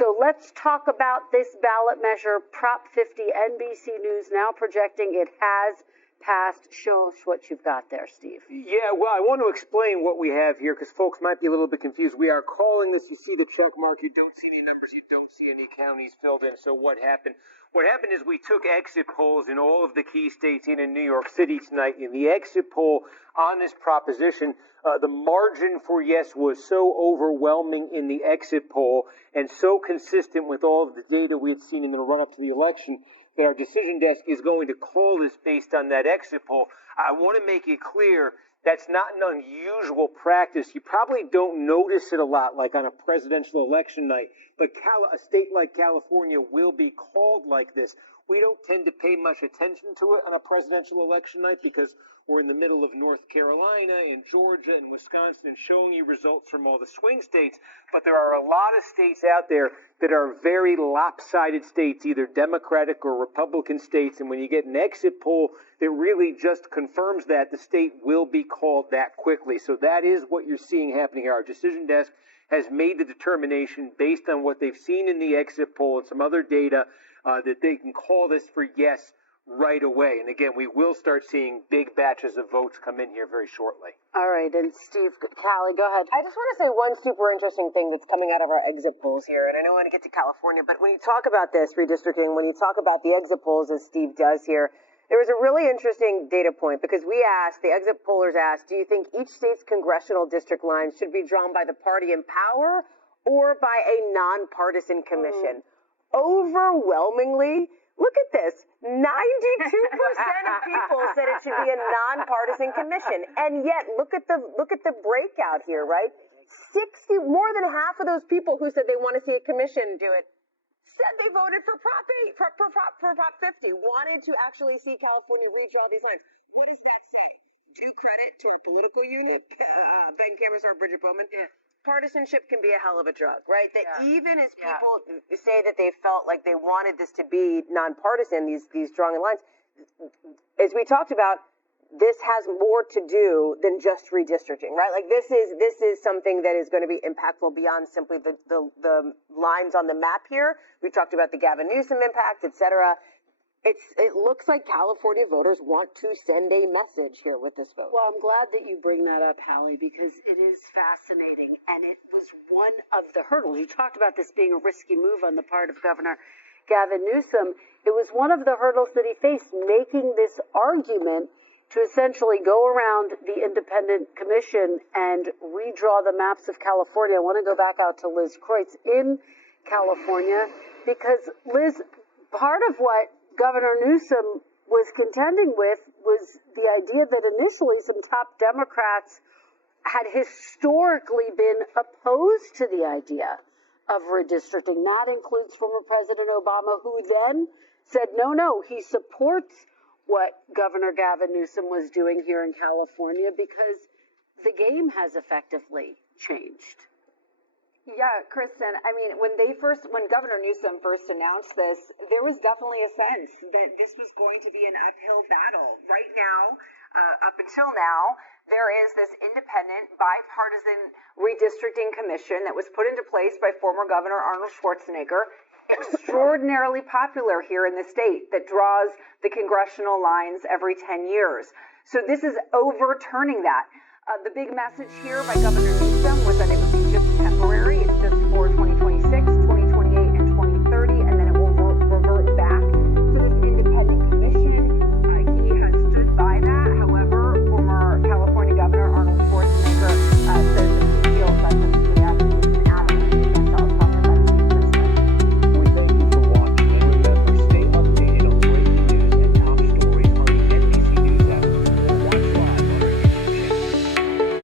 So let's talk about this ballot measure, Prop 50. NBC News now projecting it has passed. Show us what you've got there, Steve. Yeah, well, I want to explain what we have here because folks might be a little bit confused. We are calling this, you see the check mark, you don't see any numbers, you don't see any counties filled in. So what happened? What happened is we took exit polls in all of the key states and in New York City tonight. In the exit poll on this proposition, the margin for yes was so overwhelming in the exit poll and so consistent with all of the data we had seen in the run-up to the election that our decision desk is going to call this based on that exit poll. I want to make it clear that's not an unusual practice. You probably don't notice it a lot, like on a presidential election night, but a state like California will be called like this. We don't tend to pay much attention to it on a presidential election night because we're in the middle of North Carolina and Georgia and Wisconsin and showing you results from all the swing states. But there are a lot of states out there that are very lopsided states, either Democratic or Republican states. And when you get an exit poll that really just confirms that, the state will be called that quickly. So that is what you're seeing happening here. Our decision desk has made the determination based on what they've seen in the exit poll and some other data that they can call this for yes right away. And again, we will start seeing big batches of votes come in here very shortly. All right, and Steve, Callie, go ahead. I just want to say one super interesting thing that's coming out of our exit polls here, and I don't want to get to California, but when you talk about this redistricting, when you talk about the exit polls as Steve does here, there was a really interesting data point because we asked, the exit pollers asked, do you think each state's congressional district lines should be drawn by the party in power or by a nonpartisan commission? Overwhelmingly, look at this, 92% of people said it should be a nonpartisan commission. And yet, look at the breakout here, right? More than half of those people who said they want to see a commission do it said they voted for Prop 8, for Prop 50, wanted to actually see California redraw these lines. What does that say? Due credit to our political unit, Ben Cameron or Bridget Bowman. Yeah. Partisanship can be a hell of a drug, right? That even as people say that they felt like they wanted this to be nonpartisan, these drawing lines, as we talked about, this has more to do than just redistricting, right? Like this is something that is going to be impactful beyond simply the lines on the map here. We talked about the Gavin Newsom impact, et cetera. It looks like California voters want to send a message here with this vote. Well, I'm glad that you bring that up, Hallie, because it is fascinating, and it was one of the hurdles. You talked about this being a risky move on the part of Governor Gavin Newsom. It was one of the hurdles that he faced, making this argument to essentially go around the independent commission and redraw the maps of California. I want to go back out to Liz Kreutz in California, because, Liz, part of what Governor Newsom was contending with was the idea that initially some top Democrats had historically been opposed to the idea of redistricting. That includes former President Obama, who then said, no, he supports what Governor Gavin Newsom was doing here in California because the game has effectively changed. Yeah, Kristen, I mean, when Governor Newsom first announced this, there was definitely a sense that this was going to be an uphill battle. Right now, up until now, there is this independent, bipartisan redistricting commission that was put into place by former Governor Arnold Schwarzenegger, extraordinarily popular here in the state, that draws the congressional lines every 10 years. So this is overturning that. The big message here by Governor Newsom was that it would be